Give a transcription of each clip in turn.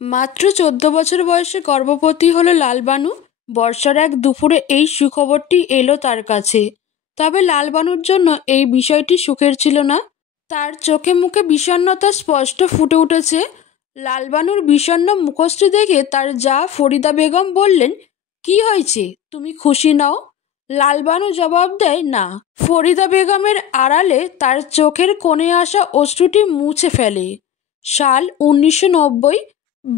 মাত্র 14 বছর বয়সে গর্ভবতী হলো লালবানু। বর্ষার এক দুপুরে এই সুখবরটি এলো তার কাছে। তবে লালবানুর জন্য এই বিষয়টি সুখের ছিল না। তার চোখে মুখে বিষণ্ণতা স্পষ্ট ফুটে উঠেছে। লালবানুর বিষণ্ণ মুখশ্রী দেখে তার জা ফরিদা বেগম বললেন, কি হয়েছে, তুমি খুশি নও? লালবানু জবাব দেয়, না। ফরিদা বেগমের আড়ালে তার চোখের কোণে আসা অশ্রুটি মুছে ফেলে। সাল 1990।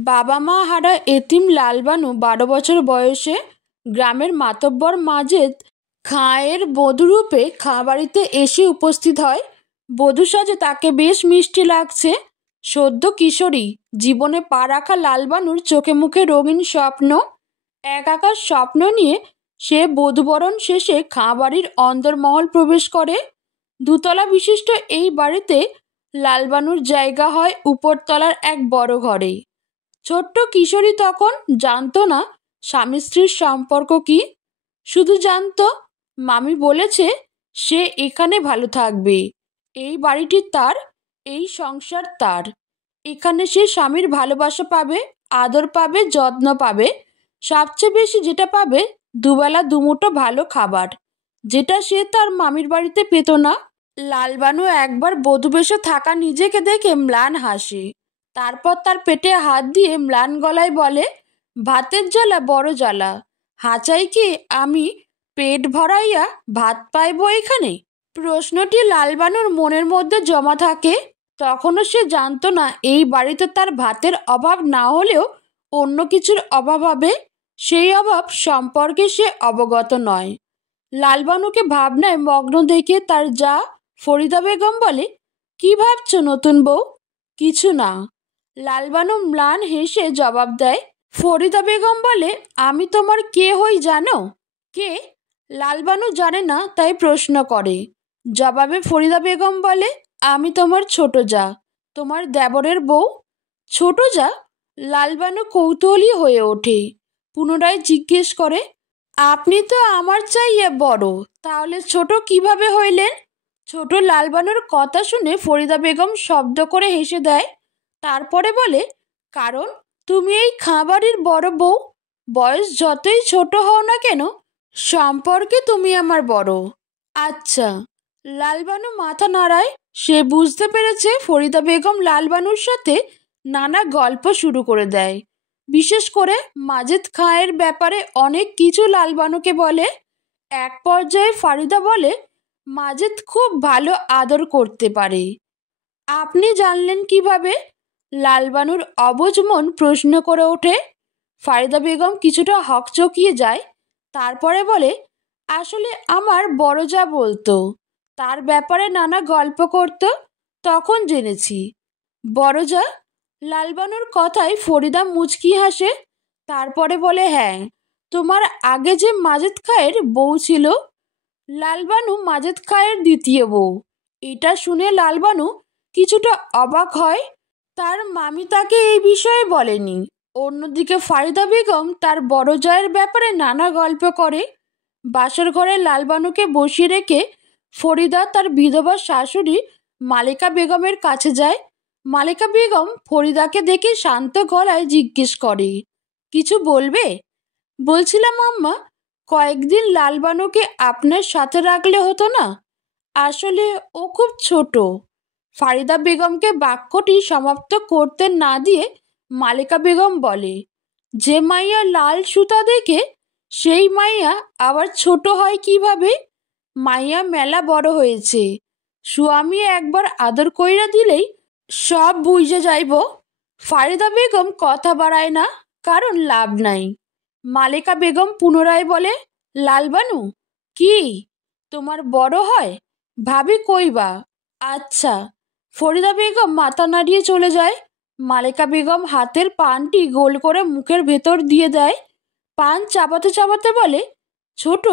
বাবা মা হারা এতিম লালবানু 12 বছর বয়সে গ্রামের মাতব্বর মাজেদ খাঁয়ের বধূরূপে খাঁবাড়িতে এসে উপস্থিত হয়। বধূ সাজে তাকে বেশ মিষ্টি লাগছে। সদ্য কিশোরী জীবনে পা রাখা লালবানুর চোখে মুখে রঙিন স্বপ্ন। একাকার স্বপ্ন নিয়ে সে বধূবরণ শেষে খাঁবাড়ির অন্দরমহল প্রবেশ করে। দুতলা বিশিষ্ট এই বাড়িতে লালবানুর জায়গা হয় উপরতলার এক বড় ঘরে। ছোট্ট কিশোরী তখন জানতো না স্বামী স্ত্রীর সম্পর্ক কি। শুধু জানতো মামি বলেছে সে এখানে ভালো থাকবে, এই বাড়িটি তার, এই সংসার তার। এখানে সে স্বামীর ভালোবাসা পাবে, আদর পাবে, যত্ন পাবে। সবচেয়ে বেশি যেটা পাবে, দুবেলা দুমুঠো ভালো খাবার, যেটা সে তার মামির বাড়িতে পেত না। লালবানু একবার বধূবেশে থাকা নিজেকে দেখে ম্লান হাসে। তারপর তার পেটে হাত দিয়ে ম্লান গলায় বলে, ভাতের জ্বালা বড় জ্বালা, হাঁচাই কি আমি পেট ভরাইয়া ভাত পাইব এখানে? প্রশ্নটি লালবানুর মনের মধ্যে জমা থাকে। তখনও সে জানতো না এই বাড়িতে তার ভাতের অভাব না হলেও অন্য কিছুর অভাব হবে। সেই অভাব সম্পর্কে সে অবগত নয়। লালবানুকে ভাবনায় মগ্ন দেখে তার জা ফরিদা বেগম বলে, কি ভাবছো নতুন বউ? কিছু না। লালবানু ম্লান হেসে জবাব দেয়। ফরিদা বেগম বলে, আমি তোমার কে হই জানো? কে? লালবানু জানে না, তাই প্রশ্ন করে। জবাবে ফরিদা বেগম বলে, আমি তোমার ছোট জা, তোমার দেবরের বউ। ছোট জা? লালবানু কৌতূহলী হয়ে ওঠে। পুনরায় জিজ্ঞেস করে, আপনি তো আমার চাইয়ে বড়, তাহলে ছোট কিভাবে হইলেন? ছোট লালবানুর কথা শুনে ফরিদা বেগম শব্দ করে হেসে দেয়। তারপরে বলে, কারণ তুমি এই খাঁবাড়ির বড় বউ। বয়স যতই ছোট হও না কেন, সম্পর্কে তুমি আমার বড়। আচ্ছা। লালবানু মাথা নাড়ায়। সে বুঝতে পেরেছে ফরিদা বেগম লালবানুর সাথে নানা গল্প শুরু করে দেয়। বিশেষ করে মাজেদ খাঁয়ের ব্যাপারে অনেক কিছু লালবানুকে বলে। এক পর্যায়ে ফারিদা বলে, মাজেদ খুব ভালো আদর করতে পারে। আপনি জানলেন কিভাবে? লালবানুর অবুঝ মন প্রশ্ন করে ওঠে। ফারিদা বেগম কিছুটা হকচকিয়ে যায়। তারপরে বলে, আসলে আমার বড় যা বলতো, তার ব্যাপারে নানা গল্প করত, তখন জেনেছি। বড় যা? লালবানুর কথায় ফরিদা মুচকি হাসে। তারপরে বলে, হ্যাঁ, তোমার আগে যে মাজেদ খাঁয়ের বউ ছিল। লালবানু মাজেদ খাঁয়ের দ্বিতীয় বউ। এটা শুনে লালবানু কিছুটা অবাক হয়। তার মামি তাকে এই বিষয়ে বলেনি। অন্যদিকে ফারিদা বেগম তার বড় জায়ের ব্যাপারে নানা গল্প করে। বাসর ঘরে লালবানুকে বসিয়ে রেখে ফরিদা তার বিধবা শাশুড়ি মালেকা বেগমের কাছে যায়। মালেকা বেগম ফরিদাকে দেখে শান্ত গলায় জিজ্ঞেস করে, কিছু বলবে? বলছিলাম আম্মা, কয়েকদিন লালবানুকে আপনার সাথে রাখলে হতো না? আসলে ও খুব ছোট। ফারিদা বেগমকে বাক্যটি সমাপ্ত করতে না দিয়ে মালেকা বেগম বলে, যে মাইয়া লাল সুতা দেখে সেই মাইয়া আবার ছোট হয় কিভাবে? মাইয়া মেলা বড় হয়েছে, স্বামী একবার আদর কইরা দিলেই সব বুঝে যাইব। ফারিদা বেগম কথা বাড়ায় না, কারণ লাভ নাই। মালেকা বেগম পুনরায় বলে, লালবানু কি তোমার বড় হয়? ভাবি কইবা? আচ্ছা। ফরিদা বেগম মাথা নাড়িয়ে চলে যায়। মালেকা বেগম হাতের পানটি গোল করে মুখের ভেতর দিয়ে দেয়। পান চাপাতে চাপাতে বলে, ছোট?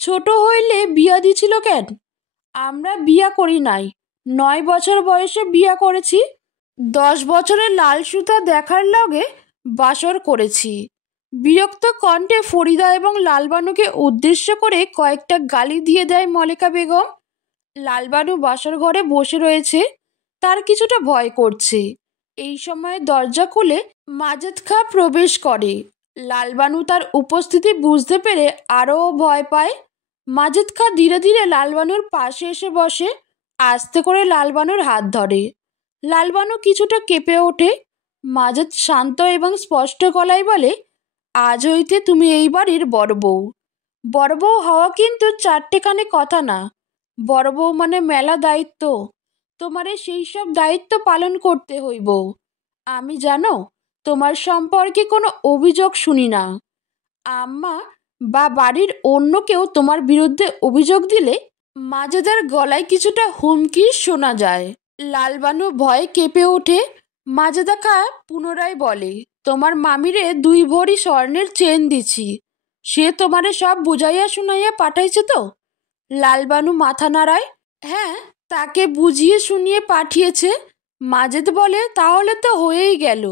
ছোট হইলে বিয়া দিছিল কেন? আমরা বিয়া করি নাই, 9 বছর বয়সে বিয়া করেছি। 10 বছরের লাল সুতা দেখার লগে বাসর করেছি। বিরক্ত কণ্ঠে ফরিদা এবং লালবানুকে উদ্দেশ্য করে কয়েকটা গালি দিয়ে দেয় মালেকা বেগম। লালবানু বাসর ঘরে বসে রয়েছে। তার কিছুটা ভয় করছে। এই সময় দরজা খুলে মাজেদ খাঁ প্রবেশ করে। লালবানু তার উপস্থিতি বুঝতে পেরে আরও ভয় পায়। মাজেদ খাঁ ধীরে ধীরে লালবানুর পাশে এসে বসে, আস্তে করে লালবানুর হাত ধরে। লালবানু কিছুটা কেঁপে ওঠে। মাজেদ শান্ত এবং স্পষ্ট গলায় বলে, আজ হইতে তুমি এই বাড়ির বড় বউ। বড় বউ হওয়া কিন্তু চারটেখানে কথা না। বড় বউ মানে মেলা দায়িত্ব। তোমারে সেই সব দায়িত্ব পালন করতে হইব। আমি জানো তোমার সম্পর্কে কোনো অভিযোগ শুনি না। আম্মা বা বাড়ির অন্য কেউ তোমার বিরুদ্ধে অভিযোগ দিলে মাজেদার গলায় কিছুটা হুমকি শোনা যায়। লালবানু ভয়ে কেঁপে ওঠে। মাজেদা খাঁ পুনরায় বলে, তোমার মামিরে 2 ভরি স্বর্ণের চেন দিছি। সে তোমারে সব বুঝাইয়া শুনাইয়া পাঠাইছে তো? লালবানু মাথা নাড়ায়। হ্যাঁ, তাকে বুঝিয়ে শুনিয়ে পাঠিয়েছে। মাজেদ বলে, তাহলে তো হয়েই গেল,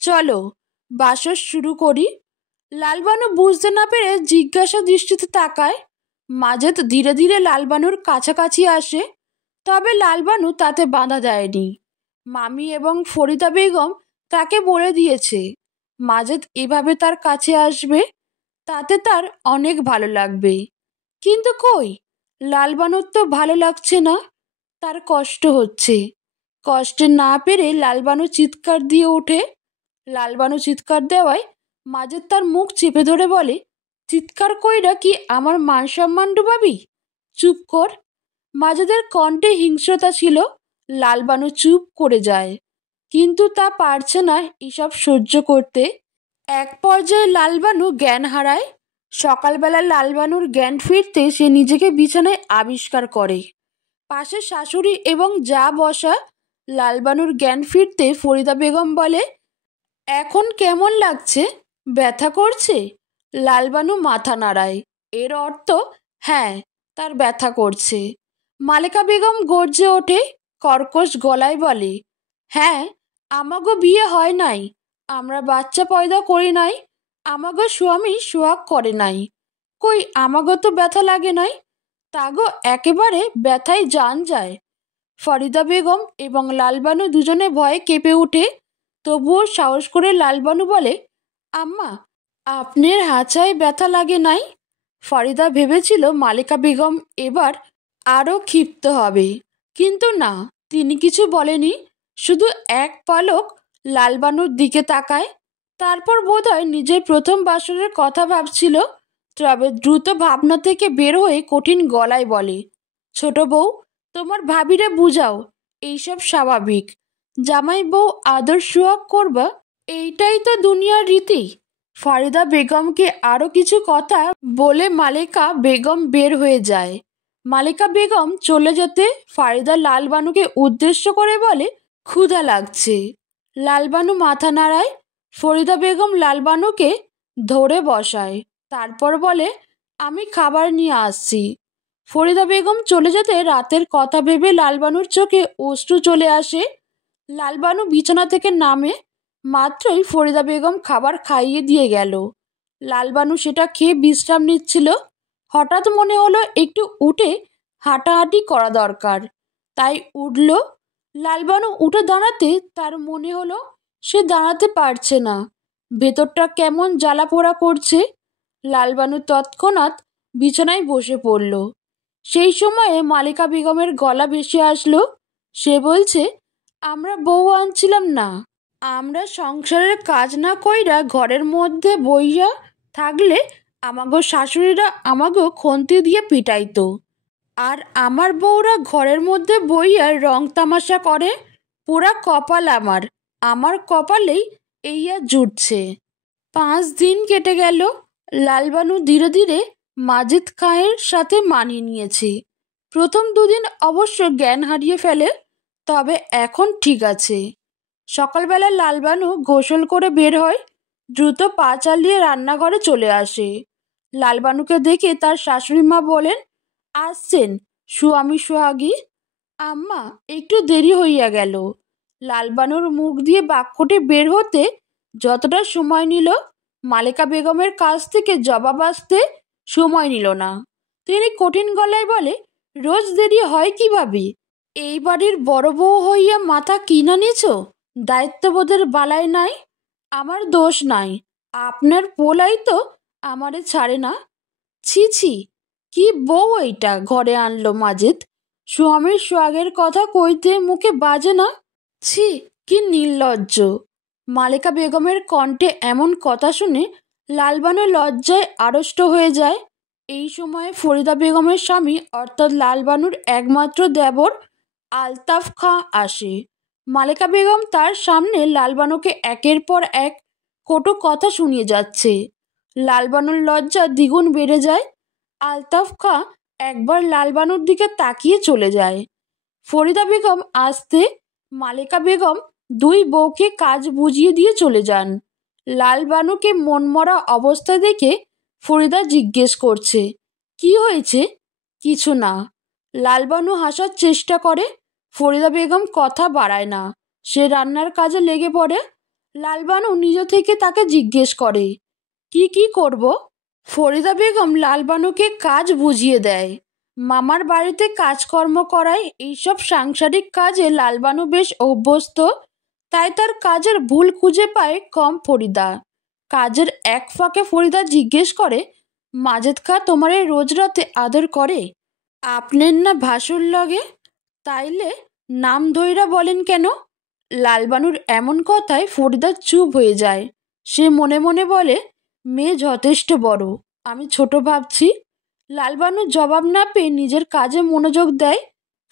চলো বাসর শুরু করি। লালবানু বুঝতে না পেরে জিজ্ঞাসা দৃষ্টিতে তাকায়। মাজেদ ধীরে ধীরে লালবানুর কাছাকাছি আসে, তবে লালবানু তাতে বাধা দেয়নি। মামি এবং ফরিদা বেগম তাকে বলে দিয়েছে মাজেদ এভাবে তার কাছে আসবে, তাতে তার অনেক ভালো লাগবে। কিন্তু কই, লালবানুর তো ভালো লাগছে না, তার কষ্ট হচ্ছে। কষ্টে না পেরে লালবানু চিৎকার দিয়ে ওঠে। লালবানু চিৎকার দেওয়ায় মাজেদ তার মুখ চেপে ধরে বলে, চিৎকার কইরা কি আমার মান সম্মান ডুবাবি? চুপ কর। মাজেদের কণ্ঠে হিংস্রতা ছিল। লালবানু চুপ করে যায়, কিন্তু তা পারছে না এসব সহ্য করতে। এক পর্যায়ে লালবানু জ্ঞান হারায়। সকালবেলা লালবানুর জ্ঞান ফিরতে সে নিজেকে বিছানায় আবিষ্কার করে। পাশে শাশুড়ি এবং যা বসা। লালবানুর জ্ঞান ফিরতে ফরিদা বেগম বলে, এখন কেমন লাগছে? ব্যথা করছে? লালবানু মাথা নাড়ায়। এর অর্থ হ্যাঁ, তার ব্যথা করছে। মালেকা বেগম গর্জে ওঠে, কর্কশ গলায় বলে, হ্যাঁ, আমাগো বিয়ে হয় নাই, আমরা বাচ্চা পয়দা করি নাই, আমাগো স্বামী সোহাগ করে নাই। কই আমাগো তো ব্যথা লাগে নাই, তাগো একেবারে ব্যথায় জান যায়। ফরিদা বেগম এবং লালবানু দুজনে ভয়ে কেঁপে ওঠে। তবুও সাহস করে লালবানু বলে, আম্মা, আপনার হাঁচায় ব্যথা লাগে নাই? ফরিদা ভেবেছিল মালেকা বেগম এবার আরও ক্ষিপ্ত হবে, কিন্তু না, তিনি কিছু বলেনি, শুধু এক পলক লালবানুর দিকে তাকায়। তারপর বোধহয় নিজের প্রথম বাসরের কথা ভাবছিল। তবে দ্রুত ভাবনা থেকে বের হয়ে কঠিন গলায় বলে, ছোট বউ, তোমার ভাবিরে বুঝাও এইসব স্বাভাবিক। জামাই বউ আদর সোহাগ করবা, এইটাই তো দুনিয়ার রীতি। ফরিদা বেগমকে আরও কিছু কথা বলে মালেকা বেগম বের হয়ে যায়। মালেকা বেগম চলে যেতে ফরিদা লালবানুকে উদ্দেশ্য করে বলে, ক্ষুধা লাগছে। লালবানু মাথা নাড়ায়। ফরিদা বেগম লালবানুকে ধরে বসায়, তারপর বলে, আমি খাবার নিয়ে আসছি। ফরিদা বেগম চলে যেতে রাতের কথা ভেবে লালবানুর চোখে অশ্রু চলে আসে। লালবানু বিছানা থেকে নামে মাত্রই ফরিদা বেগম খাবার খাইয়ে দিয়ে গেল। লালবানু সেটা খেয়ে বিশ্রাম নিচ্ছিল। হঠাৎ মনে হলো একটু উঠে হাঁটাহাঁটি করা দরকার, তাই উঠল। লালবানু উঠে দাঁড়াতে তার মনে হলো সে দাঁড়াতে পারছে না, ভেতরটা কেমন জ্বালা পোড়া করছে। লালবানু তৎক্ষণাৎ বিছানায় বসে পড়ল। সেই সময়ে মালেকা বেগমের গলা ভেসে আসলো। সে বলছে, আমরা বউ আনছিলাম না, আমরা সংসারের কাজ না কইরা ঘরের মধ্যে বইয়া থাকলে আমাগো শাশুড়িরা আমাগো খন্তি দিয়ে পিটাইতো, আর আমার বউরা ঘরের মধ্যে বইয়া রং তামাশা করে। পুরা কপাল আমার, আমার কপালেই এইয়া জুটছে। 5 দিন কেটে গেল। লালবানু ধীরে ধীরে মাজেদ খাঁয়ের সাথে মানিয়ে নিয়েছে। প্রথম 2 দিন অবশ্য জ্ঞান হারিয়ে ফেলে, তবে এখন ঠিক আছে। সকালবেলা লালবানু গোসল করে বের হয়, দ্রুত পা চালিয়ে রান্নাঘরে চলে আসে। লালবানুকে দেখে তার শাশুড়ি মা বলেন, আসছেন স্বামী সোহাগী। আম্মা, একটু দেরি হইয়া গেল। লালবানুর মুখ দিয়ে বাক্যটি বের হতে যতটা সময় নিল, মালেকা বেগমের কাছ থেকে জবাব আসতে সময় নিল না। তিনি কঠিন গলায় বলে, রোজ দেরি হয় কিভাবে? এই বাড়ির বড় বউ হইয়া মাথা কিনা নিছ? দায়িত্ববোধের বালাই নাই, আমার দোষ নাই, আপনার পোলাই তো আমারে ছাড়ে না। ছি ছি, কি বউ এইটা ঘরে আনলো মাজেদ, স্বামীর সোহাগের কথা কইতে মুখে বাজে না। ছি, কি নির্লজ্জ। মালেকা বেগমের কণ্ঠে এমন কথা শুনে লালবানু লজ্জায় আড়ষ্ট হয়ে যায়। এই সময়ে ফরিদা বেগমের স্বামী অর্থাৎ লালবানুর একমাত্র দেবর আলতাফ খাঁ আসে। মালেকা বেগম তার সামনে লালবানুকে একের পর এক কটু কথা শুনিয়ে যাচ্ছে। লালবানুর লজ্জা দ্বিগুণ বেড়ে যায়। আলতাফ খাঁ একবার লালবানুর দিকে তাকিয়ে চলে যায়। ফরিদা বেগম আসতে মালেকা বেগম দুই বউকে কাজ বুঝিয়ে দিয়ে চলে যান। লালবানুকে মনমরা অবস্থা দেখে ফরিদা জিজ্ঞেস করছে, কি হয়েছে? কিছু না। লালবানু হাসার চেষ্টা করে। ফরিদা বেগম কথা বাড়ায় না, সে রান্নার কাজে লেগে পড়ে। লালবানু নিজ থেকে তাকে জিজ্ঞেস করে, কি করব? ফরিদা বেগম লালবানুকে কাজ বুঝিয়ে দেয়। মামার বাড়িতে কাজকর্ম করায় এইসব সাংসারিক কাজে লালবানু বেশ অভ্যস্ত, তাই তার কাজের ভুল খুঁজে পায় কম ফরিদা। কাজের এক ফাঁকে ফরিদা জিজ্ঞেস করে, মাজেদ খা তোমারে রোজ রাতে আদর করে? আপনার না ভাসুর লগে, তাইলে নাম ধইরা বলেন কেন? লালবানুর এমন কথায় ফরিদা চুপ হয়ে যায়। সে মনে মনে বলে, মেয়ে যথেষ্ট বড়, আমি ছোট ভাবছি। লালবানু জবাব না পেয়ে নিজের কাজে মনোযোগ দেয়।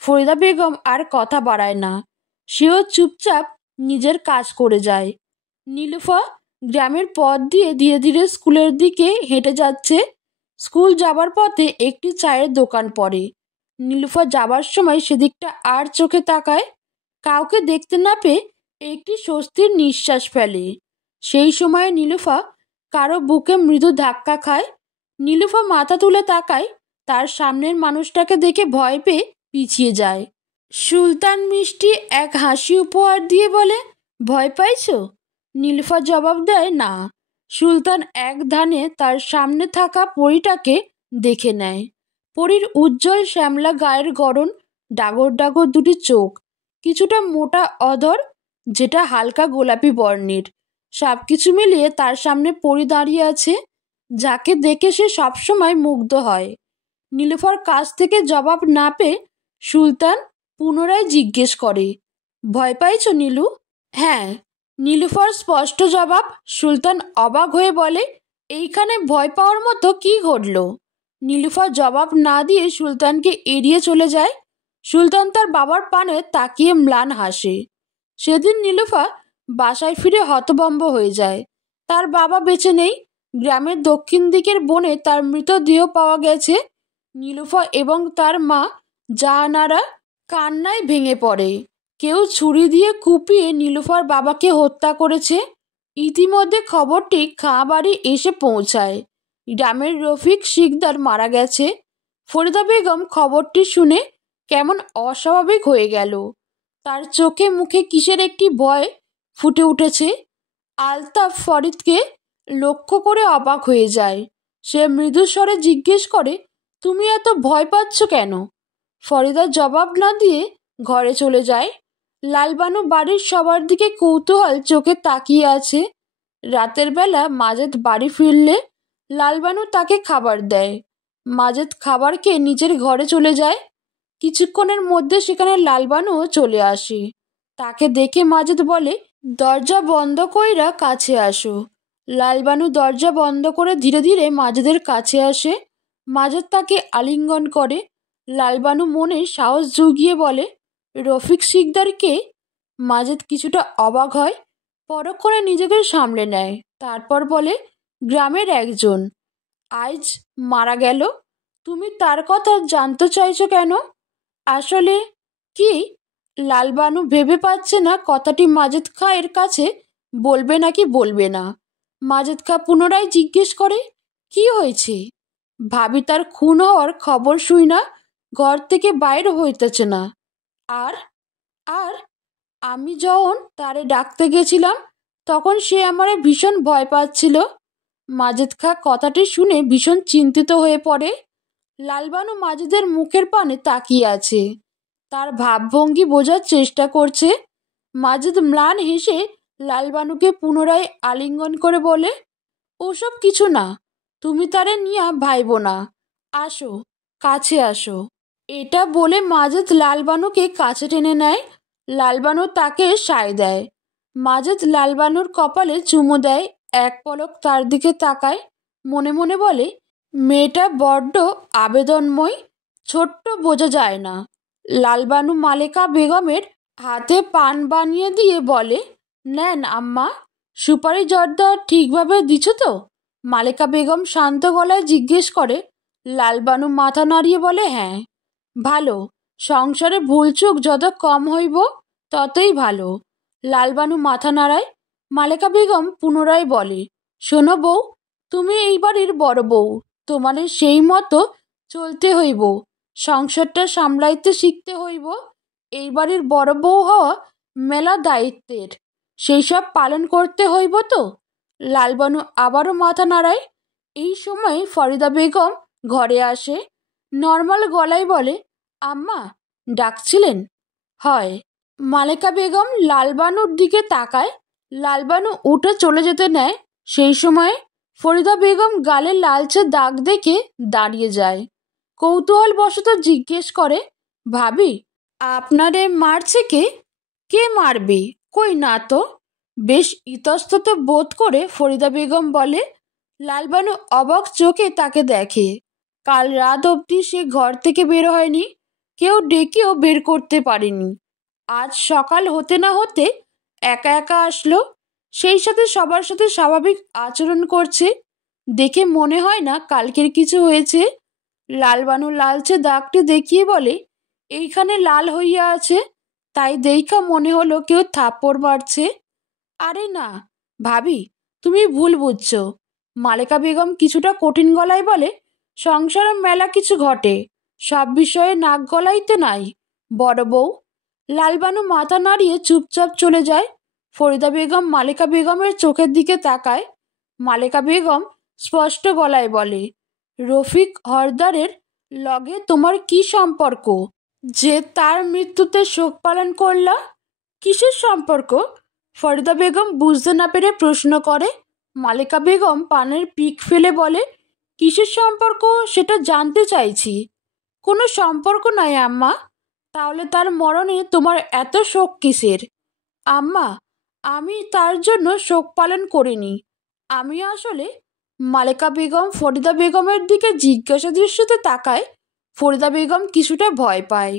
ফরিদা বেগম আর কথা বাড়ায় না, সেও চুপচাপ নিজের কাজ করে যায়। নীলুফা গ্রামের পথ দিয়ে ধীরে ধীরে স্কুলের দিকে হেঁটে যাচ্ছে। স্কুল যাবার পথে একটি চায়ের দোকান পড়ে। নীলুফা যাবার সময় সেদিকটা আর চোখে তাকায়। কাউকে দেখতে না পেয়ে একটি স্বস্তির নিঃশ্বাস ফেলে। সেই সময়ে নীলুফা কারো বুকে মৃদু ধাক্কা খায়। নীলুফা মাথা তুলে তাকায়, তার সামনের মানুষটাকে দেখে ভয় পেয়ে পিছিয়ে যায়। সুলতান মিষ্টি এক হাসি উপহার দিয়ে বলে, ভয় পাইছো? নীলুফা জবাব দেয়, না। সুলতান এক ধানে তার সামনে থাকা পরীটাকে দেখে নেয়। পরীর উজ্জ্বল শ্যামলা গায়ের গড়ন, ডাগর ডাগর দুটি চোখ, কিছুটা মোটা অধর যেটা হালকা গোলাপি বর্ণের। সব কিছু মিলিয়ে তার সামনে পরী দাঁড়িয়ে আছে, যাকে দেখে সে সবসময় মুগ্ধ হয়। নীলুফার কাছ থেকে জবাব না পেয়ে সুলতান পুনরায় জিজ্ঞেস করে, ভয় পাইছো নীলু? হ্যাঁ। নীলুফার স্পষ্ট জবাব। সুলতান অবাক হয়ে বলে, এইখানে ভয় পাওয়ার মতো কি ঘটল? নীলুফা জবাব না দিয়ে সুলতানকে এড়িয়ে চলে যায়। সুলতান তার বাবার পানে তাকিয়ে ম্লান হাসে। সেদিন নীলুফা বাসায় ফিরে হতভম্ব হয়ে যায়। তার বাবা বেঁচে নেই। গ্রামের দক্ষিণ দিকের বনে তার মৃতদেহ পাওয়া গেছে। নীলুফা এবং তার মা জাহানারা কান্নায় ভেঙে পড়ে। কেউ ছুরি দিয়ে কুপিয়ে নীলুফার বাবাকে হত্যা করেছে। ইতিমধ্যে খবরটি খাঁ বাড়ি এসে পৌঁছায়। গ্রামের রফিক শিকদার মারা গেছে। ফরিদা বেগম খবরটি শুনে কেমন অস্বাভাবিক হয়ে গেল। তার চোখে মুখে কিসের একটি ভয় ফুটে উঠেছে। আলতাফ ফরিদকে লক্ষ্য করে অবাক হয়ে যায়। সে মৃদু স্বরে জিজ্ঞেস করে, তুমি এত ভয় পাচ্ছ কেন? ফরিদা জবাব না দিয়ে ঘরে চলে যায়। লালবানু বাড়ির সবার দিকে কৌতূহল চোখে তাকিয়ে আছে। রাতের বেলা মাজেদ বাড়ি ফিরলে লালবানু তাকে খাবার দেয়। মাজেদ খাবার খেয়ে নিজের ঘরে চলে যায়। কিছুক্ষণের মধ্যে সেখানে লালবানুও চলে আসে। তাকে দেখে মাজেদ বলে, দরজা বন্ধ কইরা কাছে আসো। লালবানু দরজা বন্ধ করে ধীরে ধীরে মাজেদের কাছে আসে। মাজেদ তাকে আলিঙ্গন করে। লালবানু মনে সাহস জুগিয়ে বলে, রফিক শিকদারকে? মাজেদ কিছুটা অবাক হয়, পরক্ষণে নিজেকে সামলে নেয়। তারপর বলে, গ্রামের একজন আজ মারা গেল। তুমি তার কথা জানতে চাইছো কেন? আসলে কি? লালবানু ভেবে পাচ্ছে না কথাটি মাজেদ খাঁ এর কাছে বলবে নাকি বলবে না। মাজেদ খাঁ পুনরায় জিজ্ঞেস করে, কি হয়েছে? ভাবি তার খুন হওয়ার খবর শুই না ঘর থেকে বাইরে হইতেছে না। আর আর আমি যখন তারে ডাকতে গেছিলাম তখন সে আমারে ভীষণ ভয় পাচ্ছিল। মাজেদ খাঁ কথাটি শুনে ভীষণ চিন্তিত হয়ে পড়ে। লালবানু মাজেদের মুখের পানে তাকিয়ে আছে। তার ভাবভঙ্গি বোঝার চেষ্টা করছে। মাজেদ ম্লান হেসে লালবানুকে পুনরায় আলিঙ্গন করে বলে, ওসব কিছু না, তুমি তারে নিয়া ভাইব না, আসো কাছে আসো। এটা বলে মাজেদ লালবানুকে কাছে টেনে নেয়। লালবানু তাকে সায় দেয়। মাজেদ লালবানুর কপালে চুমু দেয়, এক পলক তার দিকে তাকায়, মনে মনে বলে, মেয়েটা বড্ড আবেদনময়, ছোট্ট বোঝা যায় না। লালবানু মালেকা বেগমের হাতে পান বানিয়ে দিয়ে বলে, নেন আম্মা, সুপারি জর্দা ঠিকভাবে দিছ তো? মালেকা বেগম শান্ত গলায় জিজ্ঞেস করে। লালবানু মাথা নাড়িয়ে বলে, হ্যাঁ। ভালো, সংসারে ভুলচুক যত কম হইব ততই ভালো। লালবানু মাথা নাড়ায়। মালেকা বেগম পুনরায় বলে, শোনো বউ, তুমি এই বাড়ির বড় বউ, তোমাদের সেই মতো চলতে হইব, সংসারটা সামলাইতে শিখতে হইব। এই বাড়ির বড় বউ হওয়া মেলা দায়িত্বের, সেই সব পালন করতে হইব তো। লালবানু আবারও মাথা নাড়ায়। এই সময় ফরিদা বেগম ঘরে আসে। নর্মাল গলায় বলে, আম্মা ডাকছিলেন? হয়। মালেকা বেগম লালবানুর দিকে তাকায়। লালবানু উঠে চলে যেতে নেয়। সেই সময় ফরিদা বেগম গালে লালচে দাগ দেখে দাঁড়িয়ে যায়। কৌতূহলবশত জিজ্ঞেস করে, ভাবি, আপনারে মারছে কে? কে মারবে? কই না তো। বেশ ইতস্তত বোধ করে ফরিদা বেগম বলে। লালবানু অবাক চোখে তাকে দেখে। কাল রাত অবধি সে ঘর থেকে বের হয়নি, কেউ ডেকেও বের করতে পারেনি। আজ সকাল হতে না হতে একা একা আসলো, সেই সাথে সবার সাথে স্বাভাবিক আচরণ করছে। দেখে মনে হয় না কালকের কিছু হয়েছে। লালবানু লালচে দাগটি দেখিয়ে বলে, এইখানে লাল হইয়া আছে, তাই দেখা মনে হলো কেউ থাপ্পড় মারছে। আরে না ভাবি, তুমি ভুল বুঝছো। মালেকা বেগম কিছুটা কঠিন গলায় বলে, সংসারে মেলা কিছু ঘটে, সব বিষয়ে নাক গলাইতে নাই বড় বউ। লালবানু মাথা নাড়িয়ে চুপচাপ চলে যায়। ফরিদা বেগম মালেকা বেগমের চোখের দিকে তাকায়। মালেকা বেগম স্পষ্ট গলায় বলে, রফিক হরদারের লগে তোমার কি সম্পর্ক যে তার মৃত্যুতে শোক পালন করলা? কিসের সম্পর্ক? ফরিদা বেগম বুঝতে না পেরে প্রশ্ন করে। মালেকা বেগম পানের পিক ফেলে বলে, কিসের সম্পর্ক সেটা জানতে চাইছি। কোনো সম্পর্ক নাই আম্মা। তাহলে তার মরণে তোমার এত শোক কিসের? আম্মা, আমি তার জন্য শোক পালন করিনি। আমি আসলে, মালেকা বেগম ফরিদা বেগমের দিকে জিজ্ঞাসা দৃষ্টিতে তাকায়। ফরিদা বেগম কিছুটা ভয় পায়।